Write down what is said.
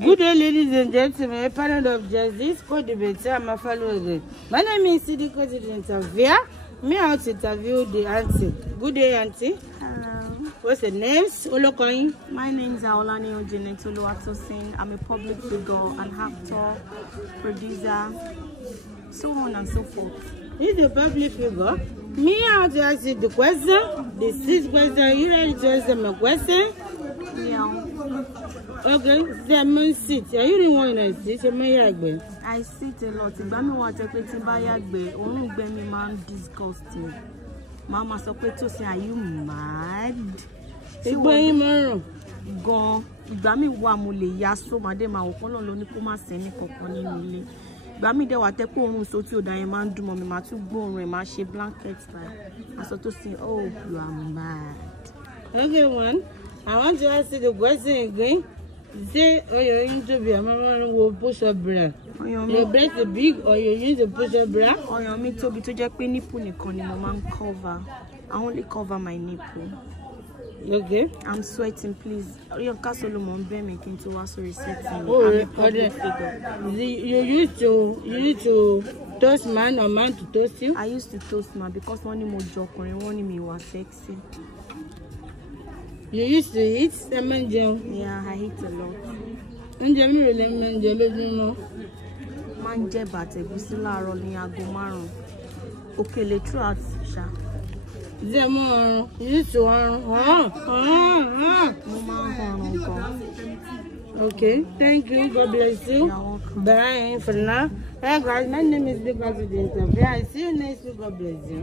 Good day, ladies and gentlemen, panel of justice, co-debater, I'm a follower. My name is Sidi, co-interviewer. Me out to interview the auntie. Good day, auntie. Hello. What's the names? Olokoyin. My name's Olaniyan Tosin. I'm a public figure, an actor, producer, so on and so forth. He's a public figure. Me out to ask you the question. The 6th question. You ready to answer my question? Yeah. Okay, the sit. Are you the one that sits? I sit a lot. Ìgbà mi wà tẹ́ pé tí bá yàgbẹ́, òórùn ìgbẹ́ mi máa ń disgust me. Mama sọ pé Tosin, are you mad? Ìgbẹ́ yín máa ń rùn. Gan. Ìgbà mi wà mo lè ya so màdé máa wò kán lọ ní kó má sẹ́ni kankan nínú ilé. Ìgbà mi dẹ̀ wà tẹ́ pé òórùn so tí ò dá yẹn máa ń dùn mọ́ mi, màá tún gbóòórùn ẹ̀ máa ṣe blanket báyìí. I sọ Tosin, oh, you are mad. Okay, one. I want to ask you the question again. Say, oh, you're into be a mama will push up bra. Your breast is big or you use a push up bra? Or you me to be to just pay nipple nìkan ni mo máa ń cover. I only cover my nipple. Okay. I'm sweating, please. Your castle mon be me kin to was resetting. Oh, you used to toast man or man to toast you? I used to toast man because one more joke or one me was sexy. You used to eat salmon gel? Yeah, I eat a lot. And you really man gel, man jẹ bàtẹ ẹ̀gúsí láàárọ̀ ní aago 5. Òkèlè throughout ṣá. Zemo, you used to Mo máa ń rọrùn gan. Okay, thank you. God bless you. You're welcome. Bye for now. Hey guys, my name is Big President. I see you next week. God bless you.